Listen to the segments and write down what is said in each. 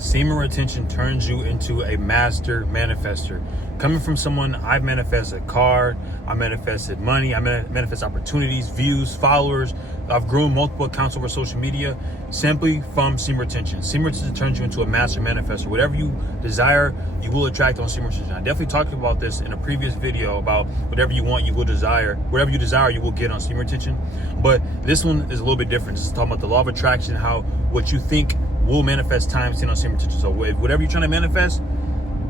Semen retention turns you into a master manifester. Coming from someone, I've manifested a car, I manifested money, I manifest opportunities, views, followers. I've grown multiple accounts over social media simply from semen retention. Semen retention turns you into a master manifester. Whatever you desire, you will attract on semen retention. I definitely talked about this in a previous video about whatever you want, you will desire. Whatever you desire, you will get on semen retention. But this one is a little bit different. This is talking about the law of attraction, how what you think will manifest times 10 on semen retention. So whatever you're trying to manifest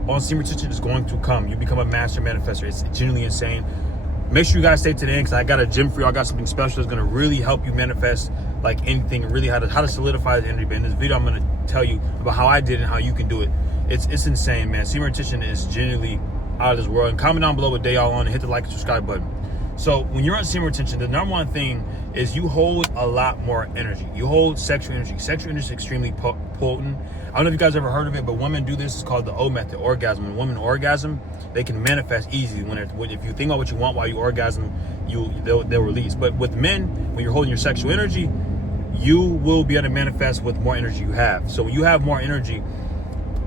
on semen retention is going to come. You become a master manifester. It's genuinely insane. Make sure you guys stay to the end because I got a gem for you. I got something special that's going to really help you manifest like anything, and really how to solidify the energy. But in this video, I'm going to tell you about how I did it and how you can do it. It's insane, man. Semen retention is genuinely out of this world. And comment down below what day y'all on and hit the like and subscribe button. So when you're on semen retention, the number one thing is you hold a lot more energy. You hold sexual energy. Sexual energy is extremely potent. I don't know if you guys ever heard of it, but women do this. It's called the O method, orgasm. When women orgasm, they can manifest easily. If you think about what you want while you orgasm, they'll release. But with men, when you're holding your sexual energy, you will be able to manifest with more energy you have. So when you have more energy,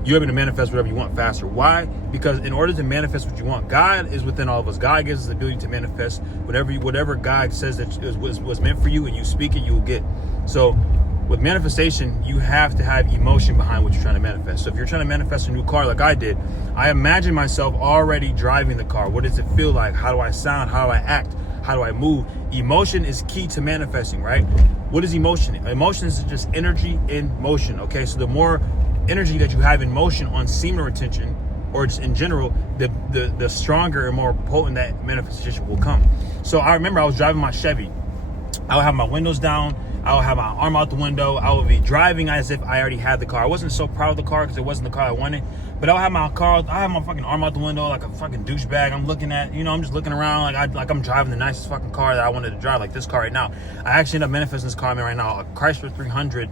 you're able to manifest whatever you want faster. Why? Because in order to manifest what you want, God is within all of us. God gives us the ability to manifest whatever God says that was meant for you, and you speak it, you will get. So with manifestation, you have to have emotion behind what you're trying to manifest. So if you're trying to manifest a new car like I did, I imagine myself already driving the car. What does it feel like? How do I sound? How do I act? How do I move? Emotion is key to manifesting, right? What is emotion? Emotion is just energy in motion, okay? So the more energy that you have in motion on semen retention, or just in general, the stronger and more potent that manifestation will come. So I remember I was driving my Chevy. I would have my windows down, I would have my arm out the window, I would be driving as if I already had the car. I wasn't so proud of the car because it wasn't the car I wanted, but I would have my car, I have my fucking arm out the window like a fucking douchebag. I'm looking at, I'm just looking around like I'm driving the nicest fucking car that I wanted to drive, like this car right now. I actually ended up manifesting this car I'm in right now, a Chrysler 300.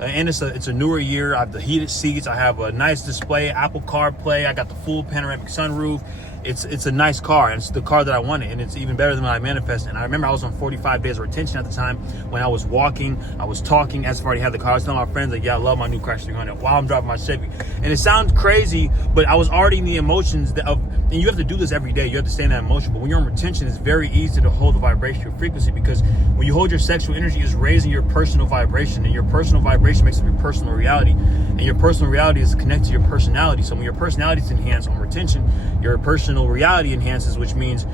And it's a newer year. I have the heated seats. I have a nice display, Apple CarPlay. I got the full panoramic sunroof. It's a nice car, and it's the car that I wanted, and it's even better than what I manifested. And I remember I was on 45 days of retention at the time when I was walking, I was talking as if I already had the car. I was telling my friends, like, yeah, I love my new Chrysler 300 while I'm driving my Chevy. And it sounds crazy, but I was already in the emotions and you have to do this every day. You have to stay in that emotion. But when you're on retention, it's very easy to hold the vibrational frequency, because when you hold your sexual energy, it's raising your personal vibration, and your personal vibration makes it your personal reality. And your personal reality is connected to your personality. So when your personality is enhanced on retention, your personal reality enhances, which means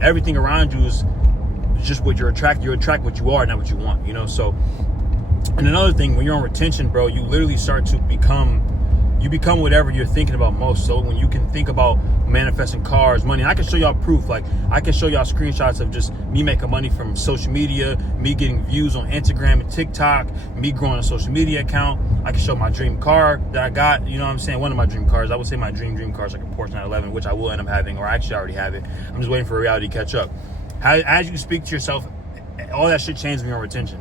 everything around you is just what you're attracting. You attract what you are, not what you want, So, and another thing, when you're on retention, bro, you literally start to become whatever you're thinking about most. So when you can think about manifesting cars, money, I can show y'all proof. Like, I can show y'all screenshots of just me making money from social media, me getting views on Instagram and TikTok, me growing a social media account. I can show my dream car that I got, one of my dream cars. I would say my dream car is like a Porsche 911, which I will end up having, or I actually already have it. I'm just waiting for reality to catch up. As you speak to yourself, all that shit changes when you're on retention.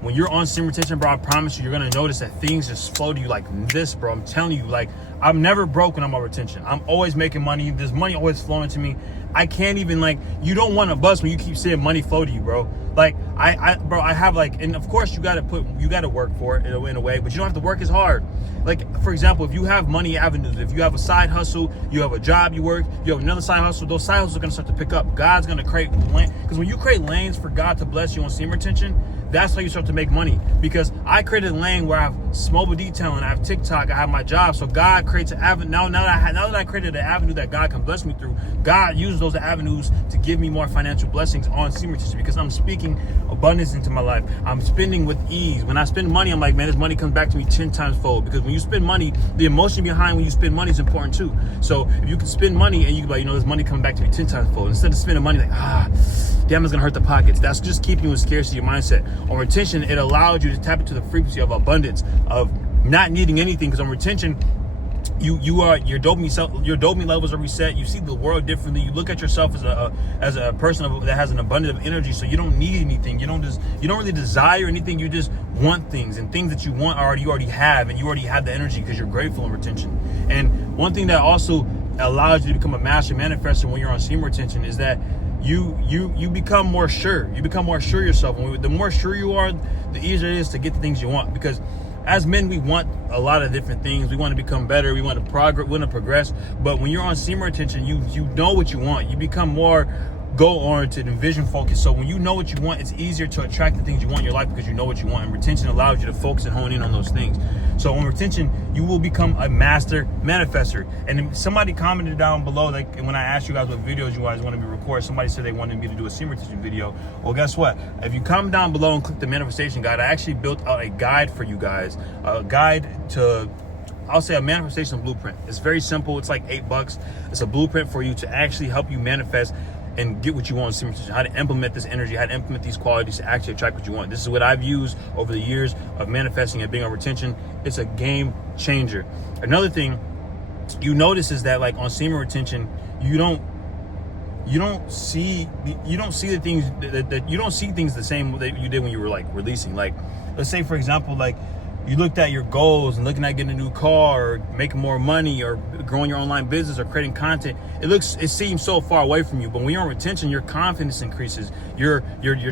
When you're on semen retention, bro, I promise you, you're going to notice that things just flow to you like this, bro. I'm telling you, like, I'm never broke when I'm on retention. I'm always making money. There's money always flowing to me. I can't even, like, you don't want to bust when you keep seeing money flow to you, bro. Like, I have, like, and of course you got to work for it in a way, but you don't have to work as hard. Like, for example, if you have money avenues, if you have a side hustle, you have a job you work, you have another side hustle, those side hustles are going to start to pick up. God's going to create lane, because when you create lanes for God to bless you on semen retention, that's how you start to make money. Because I created a lane where I have mobile detailing, I have TikTok, I have my job. So God creates an avenue. Now that I created an avenue that God can bless me through, God uses those avenues to give me more financial blessings on semen retention, because I'm speaking abundance into my life. I'm spending with ease. When I spend money, I'm like, man, this money comes back to me 10 times fold. Because when you spend money, the emotion behind when you spend money is important too. So if you can spend money and you can be like, this money coming back to me 10 times fold, instead of spending money like, damn, it's gonna hurt the pockets. That's just keeping you in scarcity mindset. On retention, it allows you to tap into the frequency of abundance, of not needing anything. Because on retention, your dopamine levels are reset. You see the world differently. You look at yourself as a person that has an abundance of energy. So you don't need anything. You don't really desire anything. You just want things, and things that you want you already have, and you already have the energy because you're grateful in retention. And one thing that also allows you to become a master manifester when you're on semen retention is that you become more sure. You become more sure yourself. And the more sure you are, the easier it is to get the things you want. Because as men, we want a lot of different things. We want to become better. We want to progress. But when you're on semen retention, you know what you want. You become more goal-oriented and vision-focused. So when you know what you want, it's easier to attract the things you want in your life because you know what you want. And retention allows you to focus and hone in on those things. So on retention, you will become a master manifester. And somebody commented down below, like when I asked you guys what videos you guys want to be recorded, somebody said they wanted me to do a semen retention video. Well, guess what? If you comment down below and click the manifestation guide, I actually built out a guide for you guys, a guide to, I'll say, a manifestation blueprint. It's very simple. It's like $8. It's a blueprint for you to actually help you manifest and get what you want in semen retention, how to implement this energy, how to implement these qualities to actually attract what you want. This is what I've used over the years of manifesting and being on retention. It's a game changer. Another thing you notice is that, like, on semen retention, you don't see the things that you don't see things the same that you did when you were like releasing. Like, let's say, for example, like, you looked at your goals and looking at getting a new car or making more money or growing your online business or creating content. It seems so far away from you. But when you're on retention, your confidence increases. Your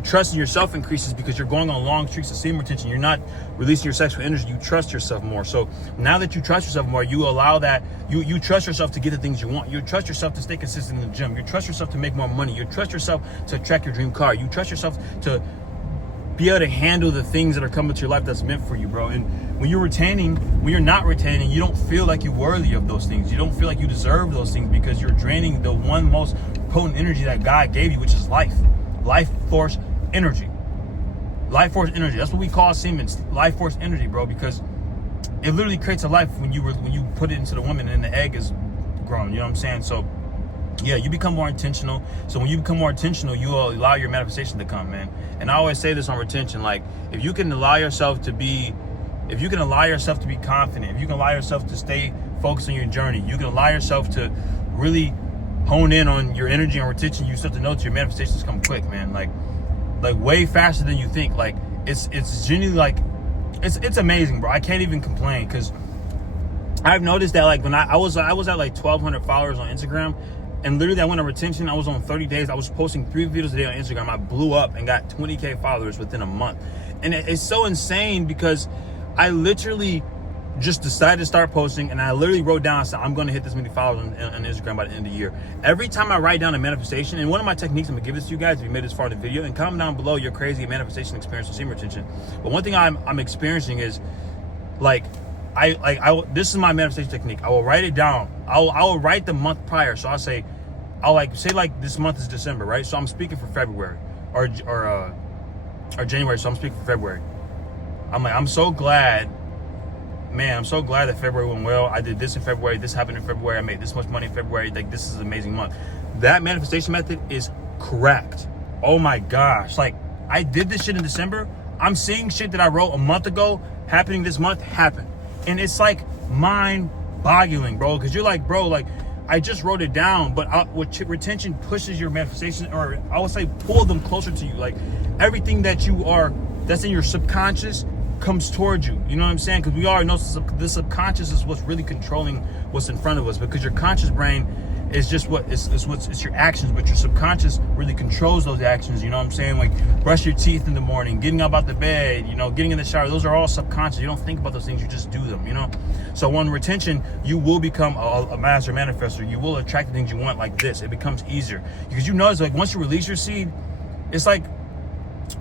trust in yourself increases because you're going on long streaks of semen retention. You're not releasing your sexual energy. You trust yourself more. So now that you trust yourself more, you allow that. You trust yourself to get the things you want. You trust yourself to stay consistent in the gym. You trust yourself to make more money. You trust yourself to attract your dream car. You trust yourself to be able to handle the things that are coming to your life that's meant for you, bro. And when you're not retaining, you don't feel like you're worthy of those things. You don't feel like you deserve those things because you're draining the one most potent energy that God gave you, which is life force energy. Life force energy. That's what we call semen, life force energy, bro, because it literally creates a life when you put it into the woman and the egg is grown. You know what I'm saying? So yeah, you become more intentional. So when you become more intentional, you will allow your manifestation to come, man. And I always say this on retention, like, if you can allow yourself to be confident, if you can allow yourself to stay focused on your journey, you can allow yourself to really hone in on your energy and retention, you start to notice your manifestations come quick, man. Like way faster than you think. Like, it's genuinely, like, it's amazing, bro. I can't even complain, because I've noticed that, like, when I was at like 1,200 followers on Instagram, and literally I went on retention. I was on 30 days. I was posting 3 videos a day on Instagram. I blew up and got 20K followers within a month. And it's so insane because I literally just decided to start posting, and I literally wrote down, I said, I'm going to hit this many followers on Instagram by the end of the year. Every time I write down a manifestation, and one of my techniques, I'm going to give this to you guys if you made this far in the video, and comment down below your crazy manifestation experience with semen retention. But one thing I'm experiencing is, like, this is my manifestation technique. I will write it down. I will write the month prior. So I'll say this month is December, right? So I'm speaking for February or January. So I'm speaking for February. I'm so glad, man. I'm so glad that February went well. I did this in February. This happened in February. I made this much money in February. Like, this is an amazing month. That manifestation method is correct. Oh my gosh. Like, I did this shit in December. I'm seeing shit that I wrote a month ago happening this month happen. And it's like mind-boggling, bro, because you're like, bro, like, I just wrote it down, but retention pushes your manifestation, or I would say pull them closer to you. Like, everything that's in your subconscious comes towards you. You know what I'm saying? Because we already know the subconscious is what's really controlling what's in front of us, because your conscious brain is just it's your actions, but your subconscious really controls those actions. You know what I'm saying? Like, brush your teeth in the morning, getting up out the bed, getting in the shower. Those are all subconscious. You don't think about those things, you just do them, So on retention, you will become a master manifestor. You will attract the things you want like this. It becomes easier because you notice, like, once you release your seed, it's like,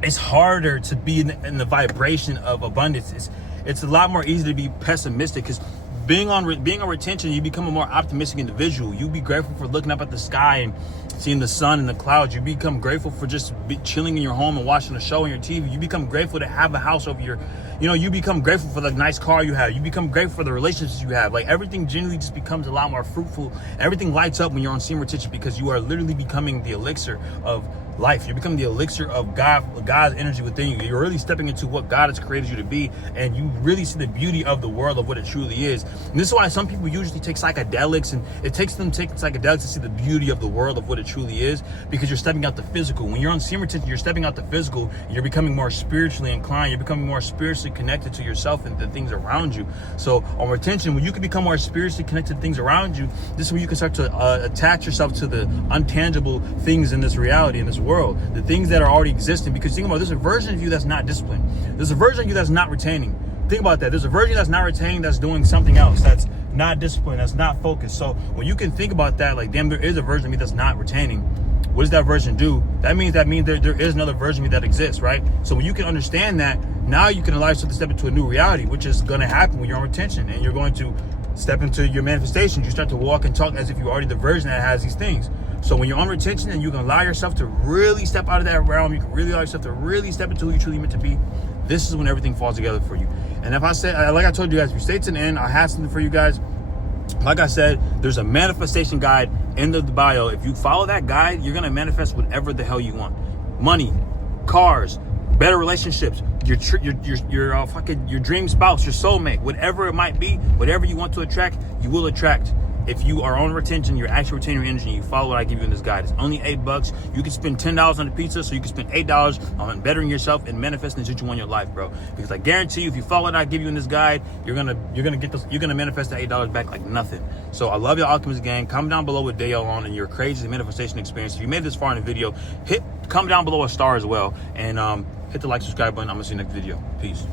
it's harder to be in the vibration of abundance. It's a lot more easy to be pessimistic, because being on retention, you become a more optimistic individual. You be grateful for looking up at the sky and seeing the sun and the clouds. You become grateful for just chilling in your home and watching a show on your TV. You become grateful to have a house over your, you become grateful for the nice car you have. You become grateful for the relationships you have. Like, everything generally just becomes a lot more fruitful. Everything lights up when you're on semen retention, because you are literally becoming the elixir of life. You become the elixir of God's energy within you. You're really stepping into what God has created you to be, and you really see the beauty of the world of what it truly is. And this is why some people usually take psychedelics, and it takes them taking psychedelics to see the beauty of the world of what it truly is, because you're stepping out the physical. When you're on semen retention, you're stepping out the physical, and you're becoming more spiritually inclined. You're becoming more spiritually connected to yourself and the things around you. So on retention, when you can become more spiritually connected to things around you, this is when you can start to attach yourself to the untangible things in this reality, in this world, the things that are already existing. Because think about it, there's a version of you that's not disciplined. There's a version of you that's not retaining. think about that. There's a version that's not retaining, that's doing something else, that's not disciplined, that's not focused. So when you can think about that, like, damn, there is a version of me that's not retaining. What does that version do? That means there is another version of me that exists, right? So when you can understand that, now you can allow yourself to step into a new reality, which is going to happen when you're on retention, and you're going to step into your manifestations. You start to walk and talk as if you're already the version that has these things. So when you're on retention and you can allow yourself to really step out of that realm, you can really allow yourself to really step into who you truly meant to be, this is when everything falls together for you. And if I said, like I told you guys, if you stay to the end, I have something for you guys. Like I said, there's a manifestation guide in the bio. If you follow that guide, you're going to manifest whatever the hell you want. Money, cars, better relationships, your dream spouse, your soulmate, whatever it might be, whatever you want to attract, you will attract. If you are on retention, you're actually retaining your energy, you follow what I give you in this guide. It's only $8. You can spend $10 on the pizza, so you can spend $8 on bettering yourself and manifesting the shit you want in your life, bro. Because I guarantee you, if you follow what I give you in this guide, you're gonna manifest that $8 back like nothing. So I love your Alchemist gang. Comment down below with Dale on and your crazy manifestation experience. If you made it this far in the video, comment down below a star as well, and hit the like, subscribe button. I'm gonna see you next video. Peace.